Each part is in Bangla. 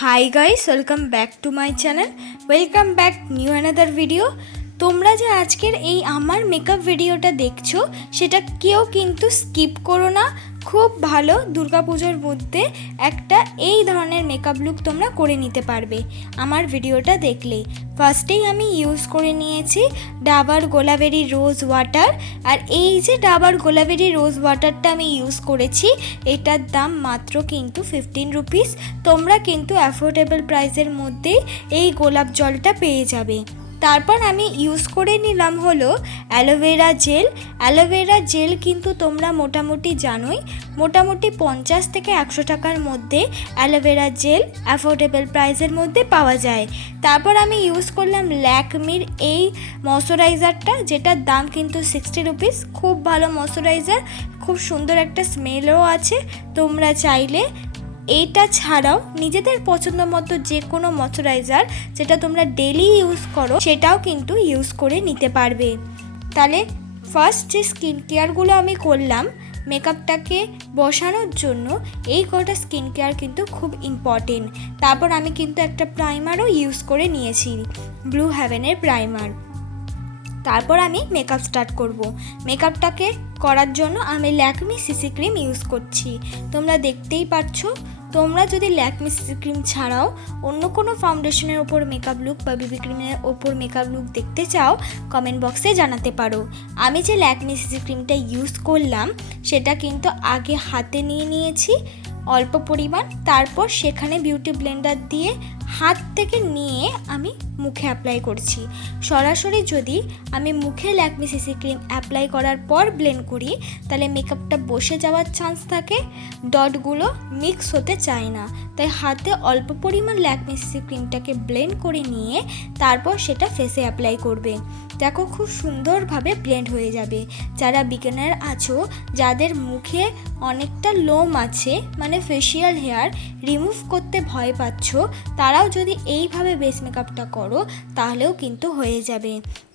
High guys welcome back to my channel welcome back new another video. তোমরা যে আজকের এই আমার মেকআপ ভিডিওটা দেখছো সেটা কেউ কিন্তু স্কিপ করো না। খুব ভালো দুর্গা পুজোর মধ্যে একটা এই ধরনের মেকআপ লুক তোমরা করে নিতে পারবে আমার ভিডিওটা দেখলে। ফার্স্টেই আমি ইউজ করে নিয়েছি ডাবার গোলাবেরি রোজ ওয়াটার। আর এই যে ডাবার গোলাবেরি রোজ ওয়াটারটা আমি ইউজ করেছি এটার দাম মাত্র কিন্তু 15 রুপিস। তোমরা কিন্তু অ্যাফোর্ডেবল প্রাইসের মধ্যেই এই গোলাপ জলটা পেয়ে যাবে। তারপর আমি ইউজ করে নিলাম হলো অ্যালোভেরা জেল। অ্যালোভেরা জেল কিন্তু তোমরা মোটামুটি জানোই মোটামুটি 50 থেকে 100 টাকার মধ্যে অ্যালোভেরা জেল অ্যাফোর্ডেবল প্রাইসের মধ্যে পাওয়া যায়। তারপর আমি ইউজ করলাম ল্যাকমির এই ময়শ্চারাইজারটা যেটার দাম কিন্তু 60 রুপিস। খুব ভালো ময়শ্চারাইজার, খুব সুন্দর একটা স্মেলও আছে। তোমরা চাইলে এইটা ছাড়াও নিজেদের পছন্দ মতো যে কোনো ময়শ্চারাইজার যেটা তোমরা ডেলি ইউজ করো সেটাও কিন্তু ইউজ করে নিতে পারবে। তাহলে ফার্স্ট যে স্কিন কেয়ারগুলো আমি করলাম মেকআপটাকে বসানোর জন্য এই কটা স্কিন কেয়ার কিন্তু খুব ইম্পর্টেন্ট। তারপর আমি কিন্তু একটা প্রাইমারও ইউজ করে নিয়েছি, ব্লু হেভেনের প্রাইমার। তারপর আমি মেকআপ স্টার্ট করব। মেকআপটাকে করার জন্য আমি ল্যাকমি সিসি ক্রিম ইউজ করছি, তোমরা দেখতেই পাচ্ছ। তোমরা যদি ল্যাকমি সিসি ক্রিম ছাড়াও অন্য কোনো ফাউন্ডেশনের ওপর মেকআপ লুক বা বিবি ক্রিমের ওপর মেকআপ লুক দেখতে চাও কমেন্ট বক্সে জানাতে পারো। আমি যে ল্যাকমি সিসি ক্রিমটা ইউজ করলাম সেটা কিন্তু আগে হাতে নিয়ে নিয়েছি অল্প পরিমাণ, তারপর সেখানে বিউটি ব্লেন্ডার দিয়ে হাত থেকে নিয়ে আমি মুখে অ্যাপ্লাই করছি। সরাসরি যদি আমি মুখে ল্যাকমি সিসি ক্রিম অ্যাপ্লাই করার পর ব্লেন্ড করি তাহলে মেকআপটা বসে যাওয়ার চান্স থাকে, ডটগুলো মিক্স হতে চায় না। তাই হাতে অল্প পরিমাণ ল্যাকমি সিসি ক্রিমটাকে ব্লেন্ড করে নিয়ে তারপর সেটা ফেসে অ্যাপ্লাই করবে। দেখো খুব সুন্দরভাবে ব্লেন্ড হয়ে যাবে। যারা বিগিনার আছো, যাদের মুখে অনেকটা লোম আছে মানে ফেশিয়াল হেয়ার রিমুভ করতে ভয় পাচ্ছ, তারাও যদি এইভাবে বেস মেকআপটা করো তাহলেও কিন্তু হয়ে যাবে।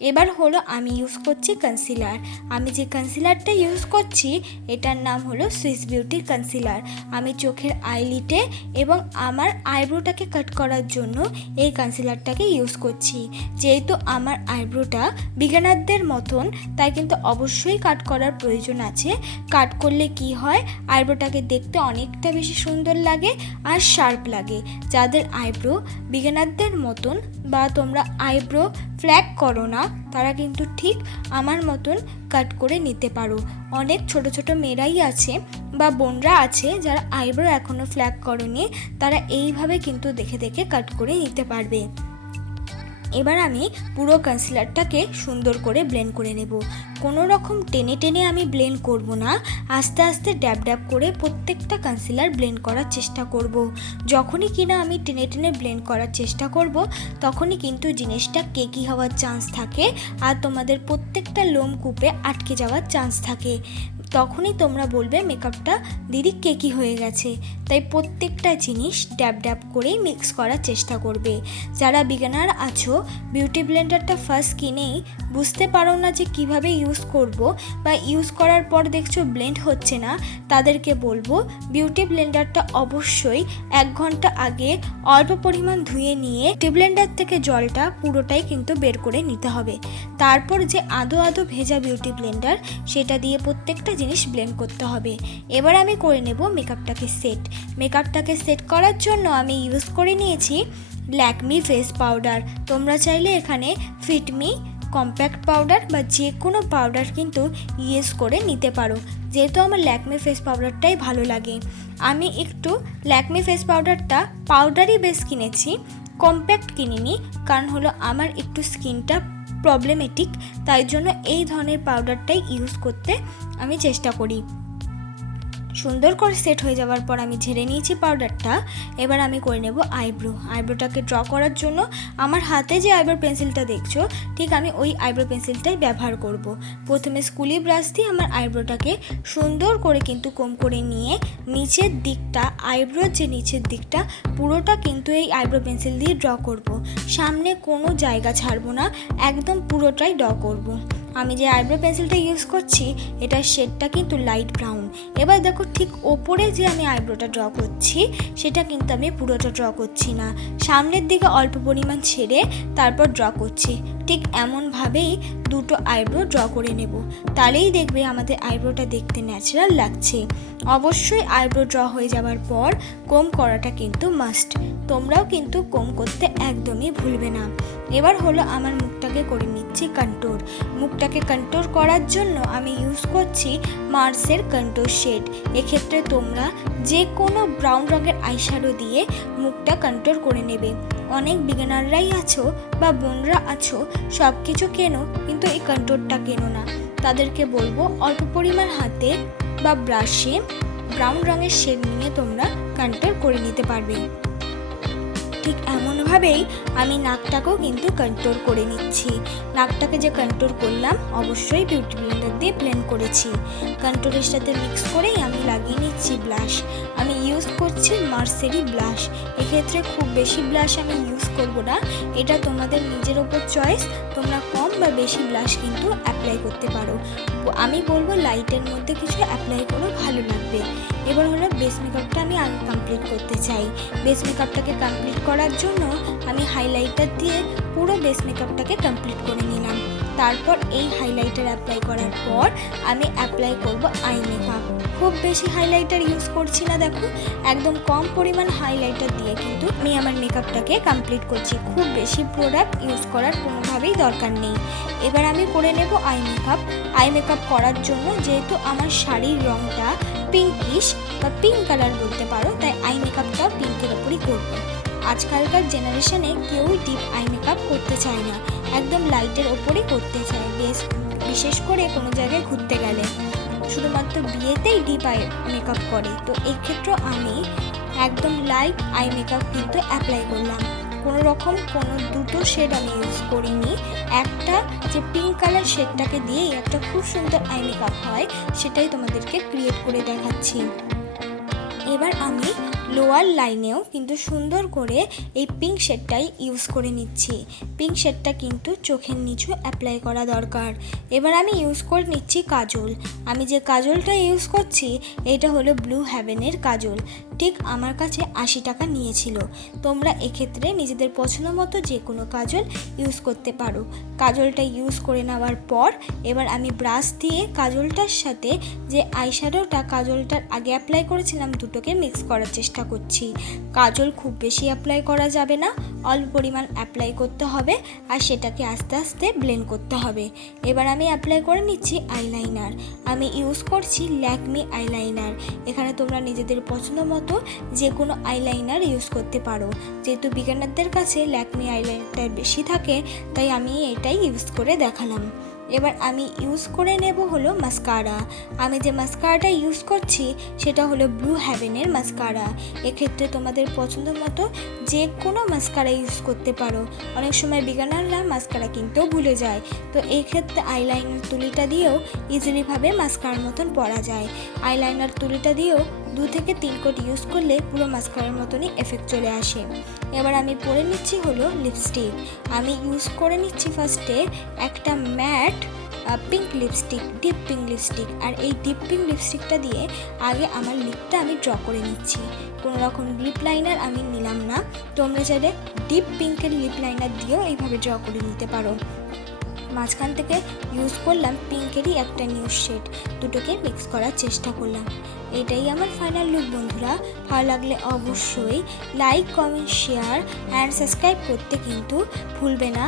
এবার হলো আমি ইউজ করছি কনসিলার। আমি যে কনসিলারটা ইউজ করছি এটার নাম হলো সুইস বিউটি কনসিলার। আমি চোখের আইলিটে এবং আমার আইব্রোটাকে কাট করার জন্য এই কনসিলারটাকে ইউজ করছি। যেহেতু আমার আইব্রোটা বিগিনারদের মতন তাই কিন্তু অবশ্যই কাট করার প্রয়োজন আছে। কাট করলে কি হয়, আইব্রোটাকে দেখতে অনেকটা বেশি সুন্দর লাগে আর শার্প লাগে। যাদের আইব্রো বিগিনারদের মতন বা তোমরা আইব্রো ফ্ল্যাগ করো না তারা কিন্তু ঠিক আমার মতন কাট করে নিতে পারো। অনেক ছোট ছোট মেয়েরাই আছে বা বোনরা আছে যারা আইব্রো এখনও ফ্ল্যাগ করোনি, তারা এইভাবে কিন্তু দেখে দেখে কাট করে নিতে পারবে। এবার আমি পুরো কনসিলারটাকে সুন্দর করে ব্লেন্ড করে নেব। কোনো রকম টেনে টেনে আমি ব্লেন্ড করব না, আস্তে আস্তে ড্যাব ড্যাব করে প্রত্যেকটা কনসিলার ব্লেন্ড করার চেষ্টা করব। যখনই কিনা আমি টেনে টেনে ব্লেন্ড করার চেষ্টা করব তখনই কিন্তু জিনিসটা কেকি হওয়ার চান্স থাকে আর তোমাদের প্রত্যেকটা লোম কূপে আটকে যাওয়ার চান্স থাকে। তখনই তোমরা বলবে মেকআপটা দিদি কেকি হয়ে গেছে। তাই প্রত্যেকটা জিনিস ড্যাব ড্যাব করেই মিক্স করার চেষ্টা করবে। যারা বিগিনার আছো বিউটি ব্লেন্ডারটা ফার্স্ট কিনেই বুঝতে পারো না যে কিভাবে ইউজ করব বা ইউজ করার পর দেখছো ব্লেন্ড হচ্ছে না, তাদেরকে বলবো বিউটি ব্লেন্ডারটা অবশ্যই 1 ঘন্টা আগে অল্প পরিমাণ ধুয়ে নিয়ে বিউটি ব্লেন্ডার থেকে জলটা পুরোটাই কিন্তু বের করে নিতে হবে। তারপর যে আদো আদো ভেজা বিউটি ব্লেন্ডার সেটা দিয়ে প্রত্যেকটা জিনিস ব্লেন্ড করতে হবে। এবার আমি করে নেব মেকআপটাকে সেট। মেকআপটাকে সেট করার জন্য আমি ইউজ করে নিয়েছি ল্যাকমি ফেস পাউডার। তোমরা চাইলে এখানে ফিটমি কম্প্যাক্ট পাউডার বা যে কোনো পাউডার কিন্তু ইউজ করে নিতে পারো। যেহেতু আমার ল্যাকমি ফেস পাউডারটাই ভালো লাগে, আমি একটু ল্যাকমি ফেস পাউডারটা পাউডারই বেশ কিনেছি, কম্প্যাক্ট কিনিনি। কারণ হলো আমার একটু স্কিনটা প্রবলেমেটিক, তাই জন্য এই ধরনের পাউডারটাই ইউজ করতে আমি চেষ্টা করি। সুন্দর করে সেট হয়ে যাওয়ার পর আমি ঝেড়ে নিয়েছি পাউডারটা। এবার আমি করে নেব আইব্রোটাকে ড্র করার জন্য আমার হাতে যে আইব্রো পেন্সিলটা দেখছো ঠিক আমি ওই আইব্রো পেন্সিলটাই ব্যবহার করব। প্রথমে স্কুলি ব্রাশ দিয়ে আমার আইব্রোটাকে সুন্দর করে কিন্তু কম করে নিয়ে নিচের দিকটা আইব্রোর যে নিচের দিকটা পুরোটা কিন্তু এই আইব্রো পেন্সিল দিয়ে ড্র করব। সামনে কোনো জায়গা ছাড়বো না, একদম পুরোটাই ড্র করব। আমি যে আইব্রো পেন্সিলটা ইউজ করছি এটার শেডটা কিন্তু লাইট ব্রাউন। এবার দেখো ঠিক ওপরে যে আমি আইব্রোটা ড্র করছি সেটা কিন্তু আমি পুরোটা ড্র করছি না, সামনের দিকে অল্প পরিমাণ ছেড়ে তারপর ড্র করছি। ঠিক এমনভাবেই দুটো আইব্রো ড্র করে নেব, তাহলেই দেখবে আমাদের আইব্রোটা দেখতে ন্যাচারাল লাগছে। অবশ্যই আইব্রো ড্র হয়ে যাওয়ার পর কোম করাটা কিন্তু মাস্ট, তোমরাও কিন্তু কোম করতে একদমই ভুলবে না। এবার হলো আমার মুখটাকে করে নিচ্ছি কন্ট্যুর। মুখটাকে কন্ট্যুর করার জন্য আমি ইউজ করছি মার্সের কন্ট্যুর শেড। এক্ষেত্রে তোমরা যে কোনো ব্রাউন রঙের আইশ্যাডো দিয়ে মুখটা কন্ট্যুর করে নেবে। অনেক বিগিনাররাই আছো বা বোনরা আছো, সব কিছু কেনো কিন্তু এই কন্ট্যুরটা কেনো না, তাদেরকে বলবো অল্প পরিমাণ হাতে বা ব্রাশে ব্রাউন রঙের শেড নিয়ে তোমরা কন্ট্যুর করে নিতে পারবে। ঠিক এমনভাবেই আমি নাকটাকেও কিন্তু কন্ট্যুর করে নিচ্ছি। নাকটাকে যে কন্ট্যুর করলাম অবশ্যই বিউটি ব্লেন্ডার দিয়ে ব্লেন্ড করেছি। কন্ট্যুরের সাথে মিক্স করেই আমি লাগিয়ে নিচ্ছি ব্লাশ। আমি ইউজ করছি মার্সেরই ব্লাশ। এক্ষেত্রে খুব বেশি ব্লাশ আমি ইউজ করব না, এটা তোমাদের নিজের ওপর চয়েস, তোমরা কম বা বেশি ব্লাশ কিন্তু অ্যাপ্লাই করতে পারো। আমি বলবো লাইটের মধ্যে কিছু অ্যাপ্লাই করো, ভালো লাগবে। এবার হলো বেস মেকআপটা আমি আগে কমপ্লিট করতে চাই। বেস মেকআপটাকে কমপ্লিট করার জন্য আমি হাইলাইটার দিয়ে পুরো বেস মেকআপটাকে কমপ্লিট করে নিলাম। তারপর এই হাইলাইটার অ্যাপ্লাই করার পর আমি অ্যাপ্লাই করব আই মেকআপ। খুব বেশি হাইলাইটার ইউজ করছি না, দেখো একদম কম পরিমাণ হাইলাইটার দিয়ে কিন্তু আমি আমার মেকআপটাকে কমপ্লিট করছি। খুব বেশি প্রোডাক্ট ইউজ করার কোনোভাবেই দরকার নেই। এবার আমি করে নেব আই মেকআপ। আই মেকআপ করার জন্য যেহেতু আমার শাড়ির রঙটা পিঙ্কিশ বা পিঙ্ক কালার বলতে পারো, তাই আই মেকআপটাও পিঙ্কের ওপরই করব। আজকালকার জেনারেশনে কেউই ডিপ আই মেকআপ করতে চায় না, একদম লাইটের ওপরই করতে চায়, বিশেষ করে কোনো জায়গায় ঘুরতে গেলে। শুধুমাত্র বিয়েতেই ডিপ আই মেকআপ করে, তো এই ক্ষেত্রে আমি একদম লাইট আই মেকআপ কিন্তু অ্যাপ্লাই করলাম। কোনো রকম কোনো দুটো শেড আমি ইউজ করিনি, একটা যে পিঙ্ক কালার শেডটাকে দিয়েই একটা খুব সুন্দর আই মেকআপ হয় সেটাই তোমাদেরকে ক্রিয়েট করে দেখাচ্ছি। এবার আমি লোয়ার লাইনেও কিন্তু সুন্দর করে এই পিঙ্ক শেডটাই ইউজ করে নিচ্ছি। পিঙ্ক শেডটা কিন্তু চোখের নিচু অ্যাপ্লাই করা দরকার। এবার আমি ইউজ করে নিচ্ছি কাজল। আমি যে কাজলটা ইউজ করছি এটা হলো ব্লু হেভেনের কাজল। ঠিক আমার কাছে 80 টাকা নিয়েছিল। তোমরা এক্ষেত্রে নিজেদের পছন্দ মতো যে কোনো কাজল ইউজ করতে পারো। কাজলটা ইউজ করে নেওয়ার পর এবার আমি ব্রাশ দিয়ে কাজলটার সাথে যে আইশ্যাডোটা কাজলটার আগে অ্যাপ্লাই করেছিলাম দুটোকে মিক্স করার চেষ্টা করছি। কাজল খুব বেশি অ্যাপ্লাই করা যাবে না, অল্প পরিমাণ অ্যাপ্লাই করতে হবে আর সেটাকে আস্তে আস্তে ব্লেন্ড করতে হবে। এবার আমি অ্যাপ্লাই করে নিচ্ছি আইলাইনার। আমি ইউজ করছি ল্যাকমে আইলাইনার। এখানে তোমরা নিজেদের পছন্দ মতো যে কোনো আইলাইনার ইউজ করতে পারো। যেহেতু বিগিনারদের কাছে ল্যাকমে আইলাইনারটা বেশি থাকে তাই আমি এটাই ইউজ করে দেখালাম। এবার আমি ইউজ করে নেব হলো মাস্কারা। আমি যে মাস্কারাটা ইউজ করছি সেটা হলো ব্লু হেভেনের মাস্কারা। এক্ষেত্রে তোমাদের পছন্দ মতো যে কোনো মাস্কারা ইউজ করতে পারো। অনেক সময় বিগিনাররা মাস্কারা কিনতেও ভুলে যায়, তো এই ক্ষেত্রে আইলাইনার তুলিটা দিয়েও ইজিলিভাবে মাস্কারার মতন পরা যায়। আইলাইনার তুলিটা দিয়েও 2 থেকে 3 কোট ইউজ করলে পুরো মাস্কারার মতনই এফেক্ট চলে আসে। এবার আমি পরে নিচ্ছি হলো লিপস্টিক। আমি ইউজ করে নিচ্ছি ফার্স্টে একটা matte pink lipstick, deep pink lipstick. আর এই ডিপ পিঙ্ক লিপস্টিকটা দিয়ে আগে আমার লিপটা আমি ড্র করে নিচ্ছি। কোনো রকম লিপ লাইনার আমি নিলাম না, তোমরা চাইলে ডিপ পিঙ্কের লিপ লাইনার দিয়েও এইভাবে ড্র করে নিতে পারো। মাঝখান থেকে ইউজ করলাম পিঙ্কেরই একটা নিউ শেড, দুটোকে মিক্স করার চেষ্টা করলাম। এটাই আমার ফাইনাল লুক বন্ধুরা। ভালো লাগলে অবশ্যই like, comment, share and subscribe করতে কিন্তু ভুলবে না।